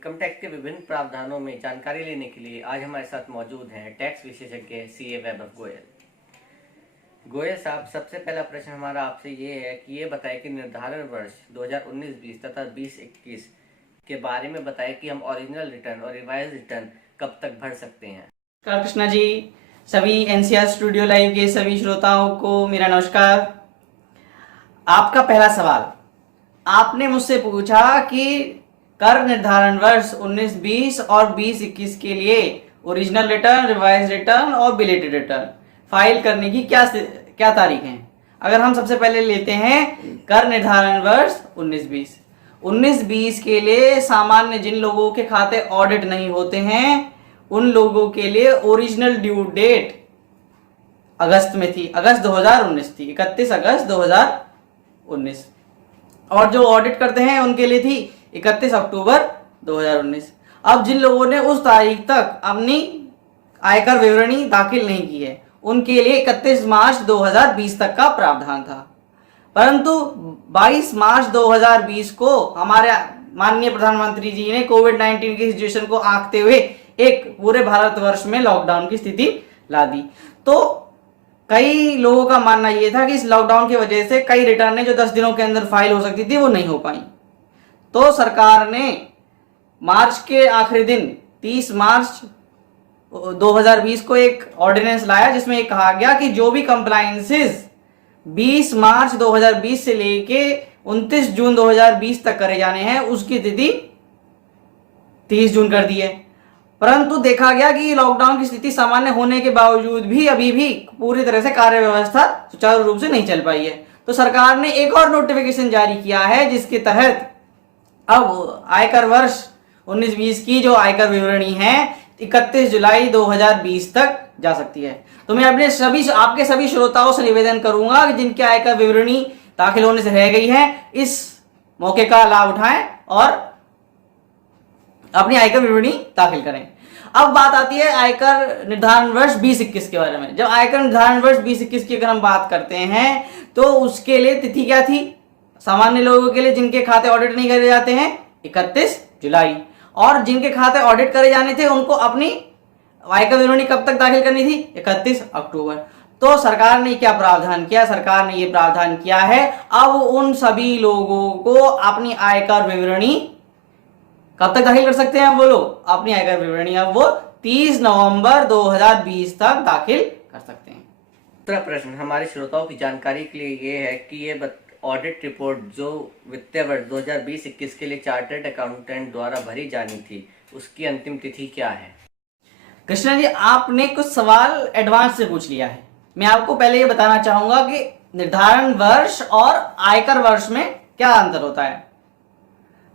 Income tax के विभिन्न प्रावधानों में जानकारी लेने के लिए आज हमारे साथ मौजूद हैं टैक्स विशेषज्ञ सीए वैभव गोयल। गोयल साहब, सबसे पहला प्रश्न हमारा आपसे ये है कि ये बताएं कि निर्धारण वर्ष 2019-20 तथा 20-21 के बारे में बताएं कि हम ओरिजिनल रिटर्न और रिवाइज रिटर्न कब तक भर सकते हैं। कृष्णा जी, सभी एनसीआर स्टूडियो लाइव के सभी श्रोताओं को मेरा नमस्कार। आपका पहला सवाल, आपने मुझसे पूछा कि कर निर्धारण वर्ष 19-20 और 20-21 के लिए ओरिजिनल रिटर्न, रिवाइज रिटर्न और बिलेटेड रिटर्न फाइल करने की क्या तारीख है। अगर हम सबसे पहले लेते हैं कर निर्धारण वर्ष 19-20 के लिए सामान्य जिन लोगों के खाते ऑडिट नहीं होते हैं उन लोगों के लिए ओरिजिनल ड्यू डेट अगस्त में थी, अगस्त 2019 थी, 31 अगस्त 2019। और जो ऑडिट करते हैं उनके लिए थी 31 अक्टूबर 2019। अब जिन लोगों ने उस तारीख तक अपनी आयकर विवरणी दाखिल नहीं की है उनके लिए 31 मार्च 2020 तक का प्रावधान था, परंतु 22 मार्च 2020 को हमारे माननीय प्रधानमंत्री जी ने कोविड-19 की सिचुएशन को आंकते हुए एक पूरे भारतवर्ष में लॉकडाउन की स्थिति ला दी। तो कई लोगों का मानना यह था कि इस लॉकडाउन की वजह से कई रिटर्नें जो 10 दिनों के अंदर फाइल हो सकती थी वो नहीं हो पाई। तो सरकार ने मार्च के आखिरी दिन 30 मार्च 2020 को एक ऑर्डिनेंस लाया जिसमें ये कहा गया कि जो भी कंप्लायंसेस 20 मार्च 2020 से लेके 29 जून 2020 तक करे जाने हैं उसकी तिथि 30 जून कर दी है। परंतु देखा गया कि लॉकडाउन की स्थिति सामान्य होने के बावजूद भी अभी भी पूरी तरह से कार्य व्यवस्था सुचारू रूप से नहीं चल पाई है। तो सरकार ने एक और नोटिफिकेशन जारी किया है जिसके तहत अब आयकर वर्ष 19-20 की जो आयकर विवरणी है 31 जुलाई 2020 तक जा सकती है। तो मैं आपके सभी श्रोताओं से निवेदन करूंगा कि जिनके आयकर विवरणी दाखिल होने से रह गई है इस मौके का लाभ उठाएं और अपनी आयकर विवरणी दाखिल करें। अब बात आती है आयकर निर्धारण वर्ष 20-21 के बारे में। जब आयकर निर्धारण वर्ष 20-21 की अगर हम बात करते हैं तो उसके लिए तिथि क्या थी। सामान्य लोगों के लिए जिनके खाते ऑडिट नहीं करे जाते हैं 31 जुलाई, और जिनके खाते ऑडिट करे जाने थे उनको अपनी आयकर विवरणी कब तक दाखिल करनी थी, 31 अक्टूबर। तो सरकार ने क्या प्रावधान किया, सरकार ने ये प्रावधान किया है अब उन सभी लोगों को अपनी आयकर विवरणी कब तक दाखिल कर सकते हैं। वो लोग अपनी आयकर विवरणी अब वो 30 नवंबर 2020 तक दाखिल कर सकते हैं। दूसरा प्रश्न हमारे श्रोताओं की जानकारी के लिए ये है कि ये ऑडिट रिपोर्ट जो वित्तीय वर्ष 2020-21 के लिए चार्टर्ड अकाउंटेंट द्वारा भरी जानी थी उसकी अंतिम तिथि क्या है। कृष्णा जी, आपने कुछ सवाल एडवांस से पूछ लिया है। मैं आपको पहले ये बताना चाहूंगा कि निर्धारण वर्ष और आयकर वर्ष में क्या अंतर होता है।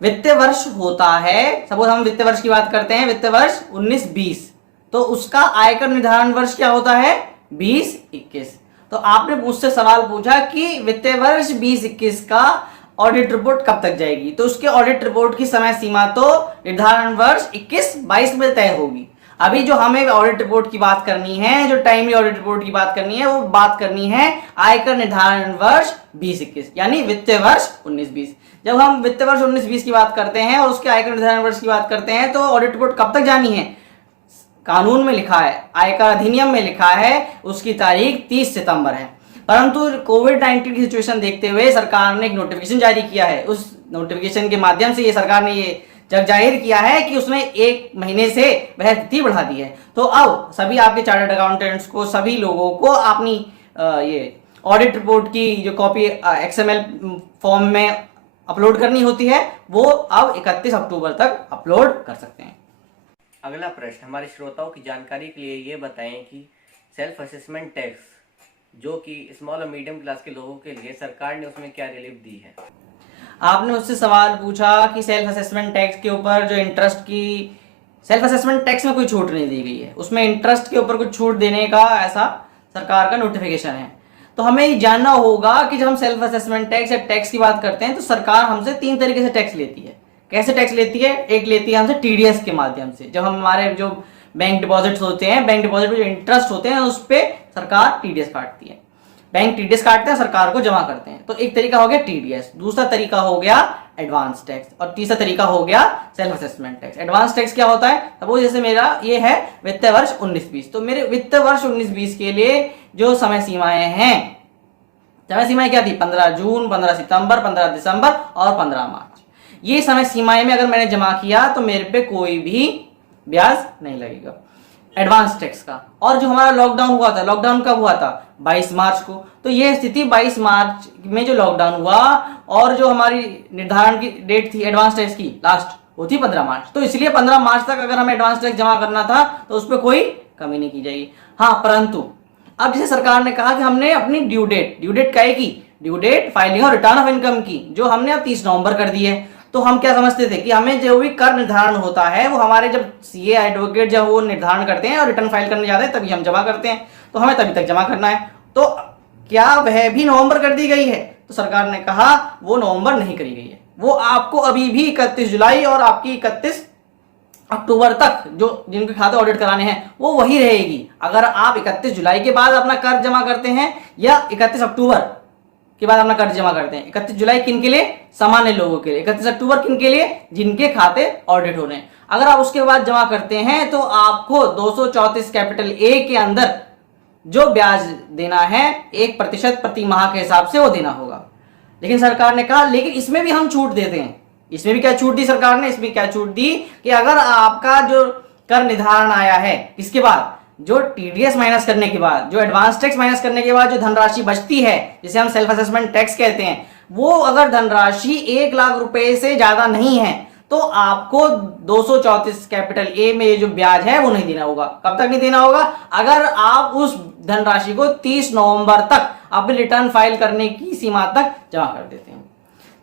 वित्तीय वर्ष होता है, सपोज हम वित्तीय वर्ष की बात करते हैं, वित्तीय वर्ष 19-20, तो उसका आयकर निर्धारण वर्ष क्या होता है 20-21। तो आपने मुझसे सवाल पूछा कि वित्तीय वर्ष 20-21 का ऑडिट रिपोर्ट कब तक जाएगी, तो उसके ऑडिट रिपोर्ट की समय सीमा तो निर्धारण वर्ष 21-22 में तय होगी। अभी जो हमें ऑडिट रिपोर्ट की बात करनी है, जो टाइमली ऑडिट रिपोर्ट की बात करनी है, वो बात करनी है आयकर निर्धारण वर्ष 20-21 यानी वित्तीय वर्ष 19-20। जब हम वित्तीय वर्ष 19-20 की बात करते हैं और उसके आयकर निर्धारण वर्ष की बात करते हैं तो ऑडिट रिपोर्ट कब तक जानी है, कानून में लिखा है, आयकर अधिनियम में लिखा है, उसकी तारीख 30 सितंबर है। परंतु कोविड-19 की सिचुएशन देखते हुए सरकार ने एक नोटिफिकेशन जारी किया है। उस नोटिफिकेशन के माध्यम से ये सरकार ने ये जग जाहिर किया है कि उसने 1 महीने से वह तिथि बढ़ा दी है। तो अब सभी आपके चार्टर्ड अकाउंटेंट्स को, सभी लोगों को अपनी ये ऑडिट रिपोर्ट की जो कॉपी XML फॉर्म में अपलोड करनी होती है वो अब 31 अक्टूबर तक अपलोड कर सकते हैं। अगला प्रश्न हमारे श्रोताओं की जानकारी के लिए ये बताएं कि सेल्फ असेसमेंट टैक्स जो कि स्मॉल और मीडियम क्लास के लोगों के लिए सरकार ने उसमें क्या रिलीफ दी है। आपने उससे सवाल पूछा कि सेल्फ असेसमेंट टैक्स के ऊपर जो इंटरेस्ट की, सेल्फ असेसमेंट टैक्स में कोई छूट नहीं दी गई है, उसमें इंटरेस्ट के ऊपर कुछ छूट देने का ऐसा सरकार का नोटिफिकेशन है। तो हमें ये जानना होगा कि जब हम सेल्फ असेसमेंट टैक्स या टैक्स की बात करते हैं तो सरकार हमसे 3 तरीके से टैक्स लेती है। कैसे टैक्स लेती है, एक लेती है हमसे TDS के माध्यम से। जब हम हमारे जो बैंक डिपॉजिट्स होते हैं, बैंक डिपॉजिट में जो इंटरेस्ट होते हैं उस पर सरकार TDS काटती है। बैंक TDS काटते हैं, सरकार को जमा करते हैं। तो एक तरीका हो गया TDS। दूसरा तरीका हो गया एडवांस टैक्स, और तीसरा तरीका हो गया self assessment tax. Advance tax क्या होता है? सपोज जैसे मेरा ये है वित्तीय वर्ष 19-20, तो मेरे वित्तीय वर्ष 19-20 के लिए जो समय सीमाएं हैं, समय सीमाएं क्या थी? 15 जून, 15 सितंबर, 15 दिसंबर और 15 मार्च। ये समय सीमाएं में अगर मैंने जमा किया तो मेरे पे कोई भी ब्याज नहीं लगेगा एडवांस टैक्स का। और जो हमारा लॉकडाउन हुआ था, लॉकडाउन कब हुआ था? 22 मार्च को। तो यह स्थिति 22 मार्च में जो लॉकडाउन हुआ, और जो हमारी निर्धारण की डेट थी एडवांस टैक्स की लास्ट, वो थी 15 मार्च। तो इसलिए 15 मार्च तक अगर हमें एडवांस टैक्स जमा करना था तो उस पर कोई कमी नहीं की जाएगी। हाँ, परंतु अब जैसे सरकार ने कहा कि हमने अपनी ड्यू डेट क्या है की ड्यू डेट फाइलिंग और रिटर्न ऑफ इनकम की जो हमने अब 30 नवंबर कर दी है। तो हम क्या समझते थे कि हमें जो भी कर निर्धारण होता है वो हमारे जब सीए एडवोकेट जब वो निर्धारण करते हैं और रिटर्न फाइल करने जाते हैं तभी हम जमा करते हैं, तो हमें तभी तक जमा करना है। तो क्या वह भी नवंबर कर दी गई है? तो सरकार ने कहा वो नवंबर नहीं करी गई है, वो आपको अभी भी 31 जुलाई और आपकी 31 अक्टूबर तक जो जिनके खाते ऑडिट कराने हैं वो वही रहेगी। अगर आप 31 जुलाई के बाद अपना कर्ज जमा करते हैं या 31 अक्टूबर के बाद अपना कर्ज जमा करते हैं, 31 जुलाई किन के लिए? सामान्य लोगों के लिए। 31 अक्टूबर किन के लिए? जिनके खाते ऑडिट हो रहे हैं। अगर आप उसके बाद जमा करते हैं तो आपको 234 कैपिटल ए के अंदर जो ब्याज देना है 1% प्रति माह के हिसाब से वो देना होगा। लेकिन सरकार ने कहा लेकिन इसमें भी हम छूट देते हैं। इसमें भी क्या छूट दी सरकार ने? इसमें क्या छूट दी कि अगर आपका जो कर निर्धारण आया है इसके बाद, जो टीडीएस माइनस करने के बाद, जो एडवांस टैक्स माइनस करने के बाद जो धनराशि बचती है जिसे हम सेल्फ असेसमेंट टैक्स कहते हैं, वो अगर धनराशि 1 लाख रुपए से ज्यादा नहीं है तो आपको 234 कैपिटल ए में जो ब्याज है वो नहीं देना होगा। कब तक नहीं देना होगा? अगर आप उस धनराशि को 30 नवंबर तक अपने रिटर्न फाइल करने की सीमा तक जमा कर देते हैं।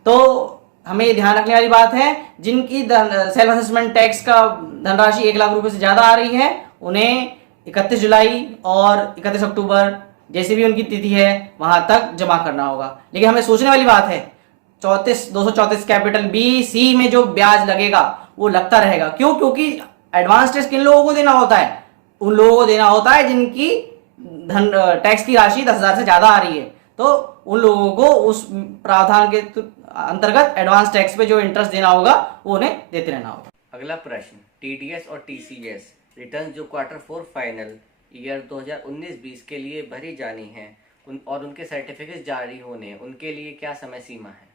तो हमें ये ध्यान रखने वाली बात है, जिनकी सेल्फ असेसमेंट टैक्स का धनराशि 1 लाख रुपए से ज्यादा आ रही है उन्हें 31 जुलाई और 31 अक्टूबर जैसे भी उनकी तिथि है वहां तक जमा करना होगा। लेकिन हमें सोचने वाली बात है 234 कैपिटल बी सी में जो ब्याज लगेगा वो लगता रहेगा। क्यों? क्योंकि एडवांस टैक्स किन लोगों को देना होता है? उन लोगों को देना होता है जिनकी धन टैक्स की राशि 10,000 से ज्यादा आ रही है। तो उन लोगों को उस प्रावधान के अंतर्गत एडवांस टैक्स पे जो इंटरेस्ट देना होगा वो उन्हें देते रहना होगा। अगला प्रश्न, टीडीएस और टीसीएस रिटर्न जो Q4 फाइनल ईयर 2019-20 के लिए भरी जानी है और उनके सर्टिफिकेट जारी होने, उनके लिए क्या समय सीमा है?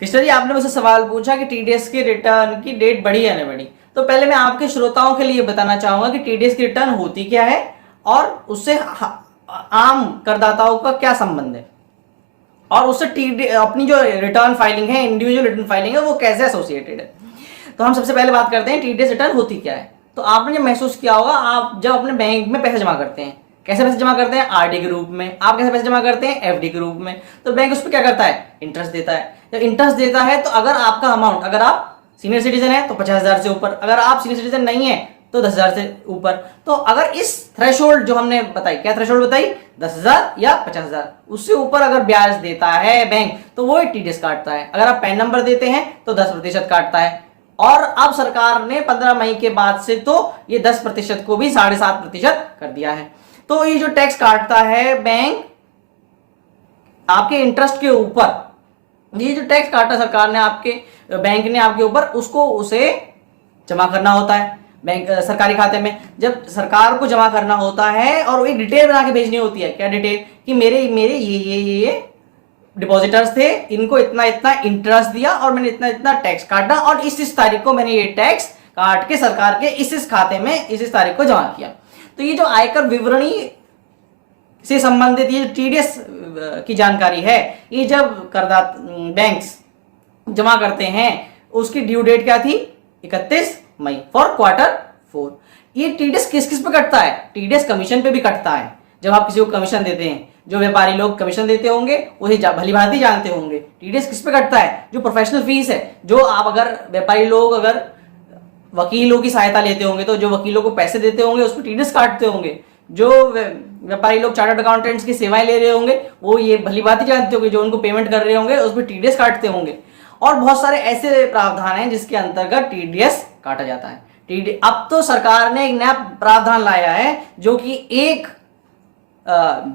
कृष्णा जी, आपने मुझसे सवाल पूछा कि टीडीएस की रिटर्न की डेट बढ़ी या नहीं बढ़ी। तो पहले मैं आपके श्रोताओं के लिए बताना चाहूंगा कि टीडीएस की रिटर्न होती क्या है और उससे आम करदाताओं का क्या संबंध है, और उससे अपनी जो रिटर्न फाइलिंग है, इंडिविजुअल रिटर्न फाइलिंग है, वो कैसे एसोसिएटेड है। तो हम सबसे पहले बात करते हैं टीडीएस रिटर्न होती क्या है। तो आपने जब महसूस किया होगा, आप जब अपने बैंक में पैसे जमा करते हैं, कैसे पैसे जमा करते हैं? आरडी के रूप में। आप कैसे पैसे जमा करते हैं? एफडी के रूप में। तो बैंक उस पर क्या करता है? इंटरेस्ट देता है। जब इंटरेस्ट देता है तो अगर आपका अमाउंट, अगर आप सीनियर सिटीजन है तो 50,000 से ऊपर, अगर आप सीनियर सिटीजन नहीं है तो 10,000 से ऊपर। तो अगर इस थ्रेशोल्ड जो हमने बताई, क्या थ्रेशोल्ड बताई? 10,000 या 50,000, उससे ऊपर अगर ब्याज देता है बैंक तो वो टीडीएस काटता है। अगर आप पैन नंबर देते हैं तो 10% काटता है। और अब सरकार ने 15 मई के बाद से तो ये 10% को भी 7.5% कर दिया है। तो ये जो टैक्स काटता है बैंक आपके इंटरेस्ट के ऊपर, ये जो टैक्स काटा सरकार ने आपके बैंक ने आपके ऊपर, उसको उसे जमा करना होता है बैंक सरकारी खाते में। जब सरकार को जमा करना होता है और एक डिटेल बना के भेजनी होती है। क्या डिटेल? कि मेरे मेरे ये डिपॉजिटर्स थे, इनको इतना इतना इंटरेस्ट दिया और मैंने इतना इतना टैक्स काटा और इस तारीख को मैंने ये टैक्स काट के सरकार के इस खाते में इस तारीख को जमा किया। तो ये जो आयकर विवरणी से संबंधित ये टीडीएस की जानकारी है, ये जब करदाता बैंक्स जमा करते हैं उसकी ड्यू डेट क्या थी? 31 मई फॉर Q4। ये टीडीएस किस किस पे कटता है? टीडीएस कमीशन पे भी कटता है। जब आप किसी को कमीशन देते हैं, जो व्यापारी लोग कमीशन देते होंगे वही भली भांति जानते होंगे टीडीएस किस पे कटता है। जो प्रोफेशनल फीस है, जो आप अगर व्यापारी लोग अगर वकीलों की सहायता लेते होंगे तो जो वकीलों को पैसे देते होंगे उस पर टीडीएस काटते होंगे। जो व्यापारी लोग चार्टर्ड अकाउंटेंट्स की सेवाएं ले रहे होंगे वो ये भली बात ही जानते होंगे, जो उनको पेमेंट कर रहे होंगे उस पर टीडीएस काटते होंगे। और बहुत सारे ऐसे प्रावधान हैं जिसके अंतर्गत टीडीएस काटा जाता है। अब तो सरकार ने एक नया प्रावधान लाया है जो कि 1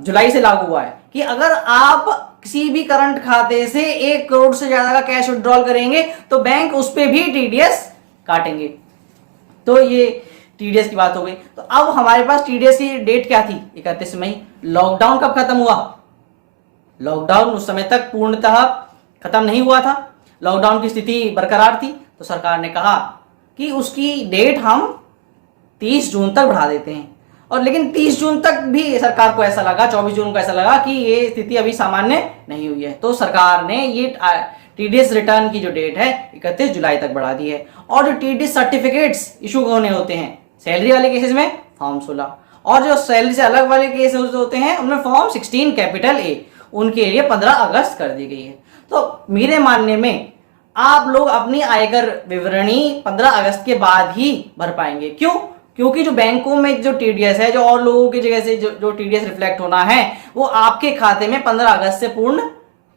जुलाई से लागू हुआ है कि अगर आप किसी भी करंट खाते से 1 करोड़ से ज्यादा का कैश विड्रॉल करेंगे तो बैंक उस पर भी टीडीएस काटेंगे। तो ये टीडीएस की बात हो गई। तो अब हमारे पास टीडीएस की डेट क्या थी? 31 मई। लॉकडाउन कब खत्म हुआ? लॉकडाउन उस समय तक पूर्णतः खत्म नहीं हुआ था, लॉकडाउन की स्थिति बरकरार थी। तो सरकार ने कहा कि उसकी डेट हम 30 जून तक बढ़ा देते हैं। और लेकिन 30 जून तक भी सरकार को ऐसा लगा, 24 जून को ऐसा लगा कि ये स्थिति अभी सामान्य नहीं हुई है, तो सरकार ने ये टीडीएस रिटर्न की जो डेट है 31 जुलाई तक बढ़ा दी है। और जो टीडीएस सर्टिफिकेट्स इशू होने होते हैं सैलरी वाले केसेस में फॉर्म 16, और जो सैलरी से अलग वाले केसेस होते हैं उनमें फॉर्म 16 कैपिटल ए, उनके लिए 15 अगस्त कर दी गई है। तो मेरे मानने में आप लोग अपनी आयकर विवरणी 15 अगस्त के बाद ही भर पाएंगे। क्यों? क्योंकि जो बैंकों में जो टीडीएस है, जो और लोगों की जगह से जो टीडीएस रिफ्लेक्ट होना है, वो आपके खाते में 15 अगस्त से पूर्ण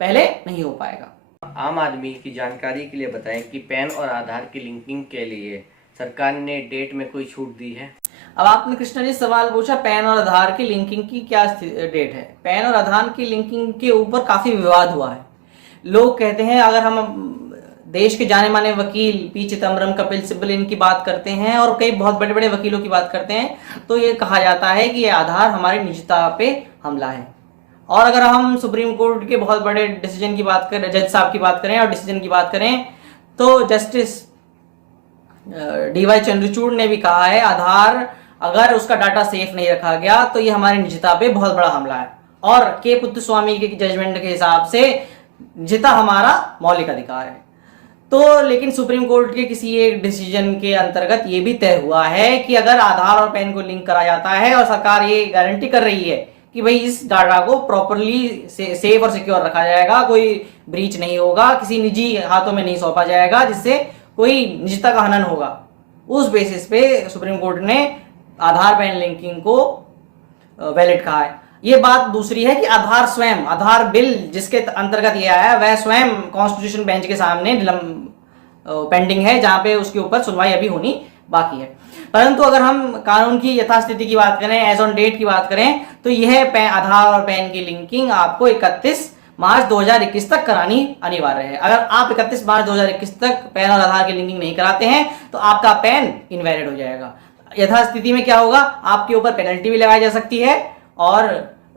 पहले नहीं हो पाएगा। आम आदमी की जानकारी के लिए बताएं कि पैन और आधार की लिंकिंग के लिए सरकार ने डेट में कोई छूट दी है? अब आपने कृष्णा जी सवाल पूछा पैन और आधार की लिंकिंग की क्या डेट है। पैन और आधार की लिंकिंग के ऊपर काफी विवाद हुआ है। लोग कहते हैं, अगर हम देश के जाने माने वकील पी चिदम्बरम, कपिल सिब्बल इनकी बात करते हैं और कई बहुत बड़े बड़े वकीलों की बात करते हैं, तो ये कहा जाता है कि ये आधार हमारी निजता पे हमला है। और अगर हम सुप्रीम कोर्ट के बहुत बड़े डिसीजन की बात करें, जज साहब की बात करें और डिसीजन की बात करें, तो जस्टिस डीवाई चंद्रचूड़ ने भी कहा है आधार अगर उसका डाटा सेफ नहीं रखा गया तो ये हमारी निजता पे बहुत बड़ा हमला है। और के पुत्तस्वामी के जजमेंट के हिसाब से निजता हमारा मौलिक अधिकार है। तो लेकिन सुप्रीम कोर्ट के किसी एक डिसीजन के अंतर्गत ये भी तय हुआ है कि अगर आधार और पैन को लिंक करा जाता है और सरकार ये गारंटी कर रही है कि भाई इस डाटा को प्रॉपरली सेफ और सिक्योर रखा जाएगा, कोई ब्रीच नहीं होगा, किसी निजी हाथों में नहीं सौंपा जाएगा जिससे कोई निजता का हनन होगा, उस बेसिस पे सुप्रीम कोर्ट ने आधार पैन लिंकिंग को वैलिड कहा है। ये बात दूसरी है कि आधार स्वयं, आधार बिल जिसके अंतर्गत ये आया वह स्वयं कॉन्स्टिट्यूशन बेंच के सामने पेंडिंग है, जहां पे उसके ऊपर सुनवाई अभी होनी बाकी है। परंतु अगर हम कानून की यथास्थिति की बात करें, एज ऑन डेट की बात करें, तो यह आधार और पैन की लिंकिंग आपको 31 मार्च 2021 तक करानी अनिवार्य है। अगर आप 31 मार्च 2021 तक पैन और आधार की लिंकिंग नहीं कराते हैं तो आपका पैन इनवैलिड हो जाएगा। यथास्थिति में क्या होगा, आपके ऊपर पेनल्टी भी लगाई जा सकती है और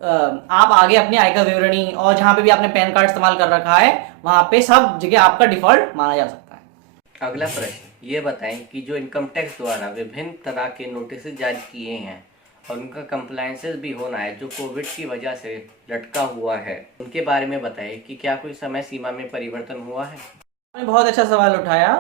आप आगे अपनी आयकर विवरणी और जहां पे भी आपने पैन कार्ड इस्तेमाल कर रखा है वहां पे सब जगह आपका डिफॉल्ट माना जा सकता है। अगला प्रश्न ये बताएं कि जो इनकम टैक्स द्वारा विभिन्न तरह के नोटिस जारी किए हैं और उनका कंप्लायंसेस भी होना है जो कोविड की वजह से लटका हुआ है, उनके बारे में बताएं कि क्या कोई समय सीमा में परिवर्तन हुआ है? आपने बहुत अच्छा सवाल उठाया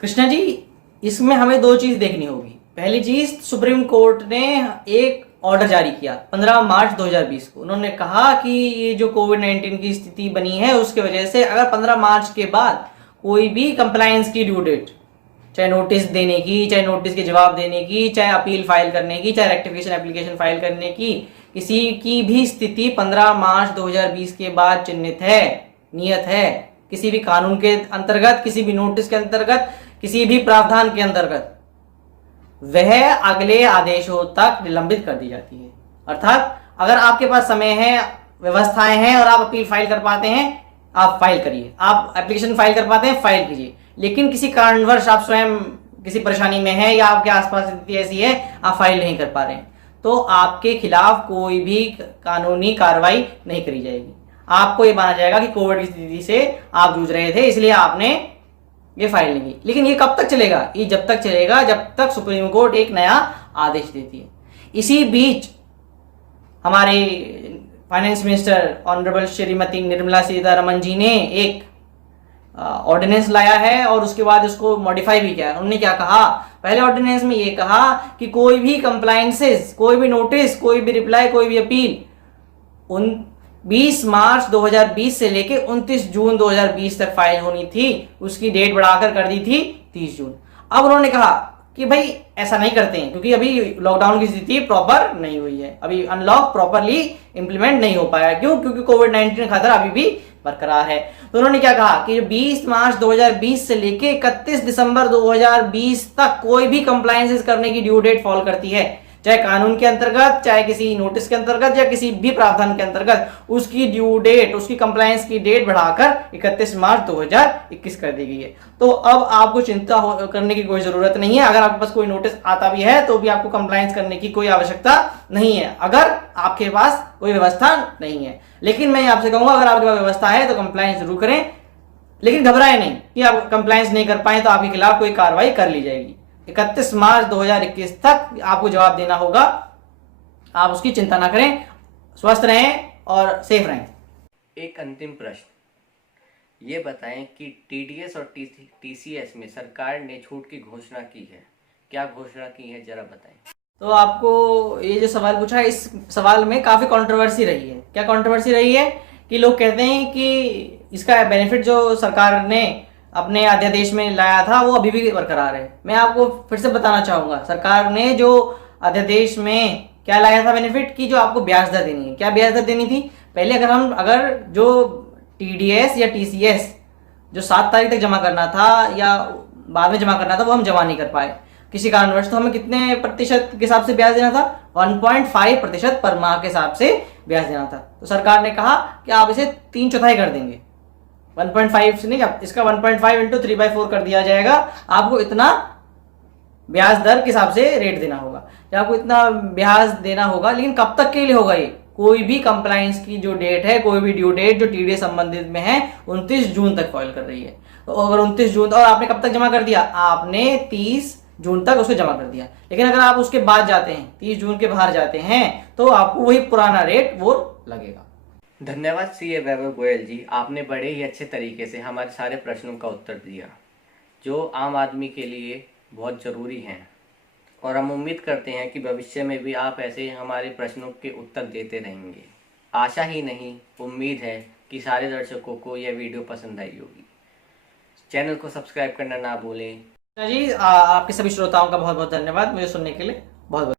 कृष्णा जी। इसमें हमें 2 चीज देखनी होगी। पहली चीज, सुप्रीम कोर्ट ने एक ऑर्डर जारी किया 15 मार्च 2020 को। उन्होंने कहा कि ये जो कोविड-19 की स्थिति बनी है उसके वजह से अगर 15 मार्च के बाद कोई भी कंप्लायंस की ड्यू डेट, चाहे नोटिस देने की, चाहे नोटिस के जवाब देने की, चाहे अपील फाइल करने की, चाहे रेक्टिफिकेशन एप्लीकेशन फाइल करने की, किसी की भी स्थिति 15 मार्च 2020 के बाद चिन्हित है, नियत है, किसी भी कानून के अंतर्गत, किसी भी नोटिस के अंतर्गत, किसी भी प्रावधान के अंतर्गत, वह अगले आदेशों तक निलंबित कर दी जाती है। अर्थात अगर आपके पास समय है, व्यवस्थाएं हैं और आप अपील फाइल कर पाते हैं, आप फाइल करिए। आप एप्लीकेशन फाइल कर पाते हैं, फाइल कीजिए। लेकिन किसी कारणवश आप स्वयं किसी परेशानी में है या आपके आसपास स्थिति ऐसी है आप फाइल नहीं कर पा रहे हैं, तो आपके खिलाफ कोई भी कानूनी कार्रवाई नहीं करी जाएगी। आपको ये माना जाएगा कि कोविड की स्थिति से आप जूझ रहे थे इसलिए आपने ये फाइल नहीं की। लेकिन ये कब तक चलेगा? ये जब तक चलेगा जब तक सुप्रीम कोर्ट एक नया आदेश देती है। इसी बीच हमारे finance minister honourable Shrimati Nirmala Sitharaman ji ने एक ऑर्डिनेंस लाया है और उसके बाद उसको मॉडिफाई भी किया है। उन्होंने क्या कहा, पहले ऑर्डिनेंस में ये कहा कि कोई भी कंप्लायंसेस, कोई भी नोटिस, कोई भी रिप्लाई, कोई भी अपील 20 मार्च 2020 से लेके 29 जून 2020 तक फाइल होनी थी, उसकी डेट बढ़ाकर कर दी थी 30 जून। अब उन्होंने कहा कि भाई ऐसा नहीं करते हैं क्योंकि अभी लॉकडाउन की स्थिति प्रॉपर नहीं हुई है, अभी अनलॉक प्रॉपरली इंप्लीमेंट नहीं हो पाया। क्यों? क्योंकि कोविड-19 खतरा अभी भी बरकरार है। तो उन्होंने क्या कहा कि 20 मार्च 2020 से लेके 31 दिसंबर 2020 तक कोई भी कंप्लायंसेस करने की ड्यू डेट फॉल करती है, चाहे कानून के अंतर्गत, चाहे किसी नोटिस के अंतर्गत या किसी भी प्रावधान के अंतर्गत उसकी ड्यू डेट, उसकी कंप्लायंस की डेट बढ़ाकर 31 मार्च 2021 कर दी गई है। तो अब आपको चिंता करने की कोई जरूरत नहीं है। अगर आपके पास कोई नोटिस आता भी है तो भी आपको कंप्लायंस करने की कोई आवश्यकता नहीं है, अगर आपके पास कोई व्यवस्था नहीं है। लेकिन मैं आपसे कहूंगा, अगर आपके पास व्यवस्था है तो कंप्लायंस जरूर करें, लेकिन घबराए नहीं कि आप कंप्लायंस नहीं कर पाए तो आपके खिलाफ कोई कार्रवाई कर ली जाएगी। 31 मार्च 2021 तक आपको जवाब देना होगा। आप उसकी चिंता ना करें, स्वस्थ रहें और सेफ रहें। एक अंतिम प्रश्न, ये बताएं कि टीडीएस और टीसीएस में सरकार ने छूट की घोषणा की है, क्या घोषणा की है जरा बताएं। तो आपको ये जो सवाल पूछा है, इस सवाल में काफी कंट्रोवर्सी रही है। क्या कंट्रोवर्सी रही है कि लोग कहते हैं कि इसका बेनिफिट जो सरकार ने अपने अध्यादेश में लाया था वो अभी भी बरकरार है। मैं आपको फिर से बताना चाहूंगा, सरकार ने जो अध्यादेश में क्या लाया था बेनिफिट, की जो आपको ब्याज दर देनी है। क्या ब्याज दर देनी थी? पहले अगर जो टीडीएस या टीसीएस जो 7 तारीख तक जमा करना था या बाद में जमा करना था, वो हम जमा नहीं कर पाए किसी कारणवश, तो हमें कितने प्रतिशत के हिसाब से ब्याज देना था? 1.5% पर माह के हिसाब से ब्याज देना था। तो सरकार ने कहा कि आप इसे 3/4 कर देंगे, 1.5 से नहीं, इसका 1.5 इंटू 3/4 कर दिया जाएगा। आपको इतना ब्याज दर के हिसाब से रेट देना होगा, या आपको इतना ब्याज देना होगा। लेकिन कब तक के लिए होगा ये? कोई भी कंप्लायंस की जो डेट है, कोई भी ड्यू डेट जो टीडीएस संबंधित में है 29 जून तक फॉइल कर रही है। तो अगर 29 जून, और आपने कब तक जमा कर दिया? आपने 30 जून तक उसको जमा कर दिया। लेकिन अगर आप उसके बाद जाते हैं, 30 जून के बाहर जाते हैं, तो आपको वही पुराना रेट वो लगेगा। धन्यवाद सीए वैभव गोयल जी, आपने बड़े ही अच्छे तरीके से हमारे सारे प्रश्नों का उत्तर दिया जो आम आदमी के लिए बहुत ज़रूरी हैं, और हम उम्मीद करते हैं कि भविष्य में भी आप ऐसे हमारे प्रश्नों के उत्तर देते रहेंगे। आशा ही नहीं, उम्मीद है कि सारे दर्शकों को यह वीडियो पसंद आई होगी। चैनल को सब्सक्राइब करना ना भूलें। जी, आपके सभी श्रोताओं का बहुत बहुत धन्यवाद मुझे सुनने के लिए। बहुत बहुत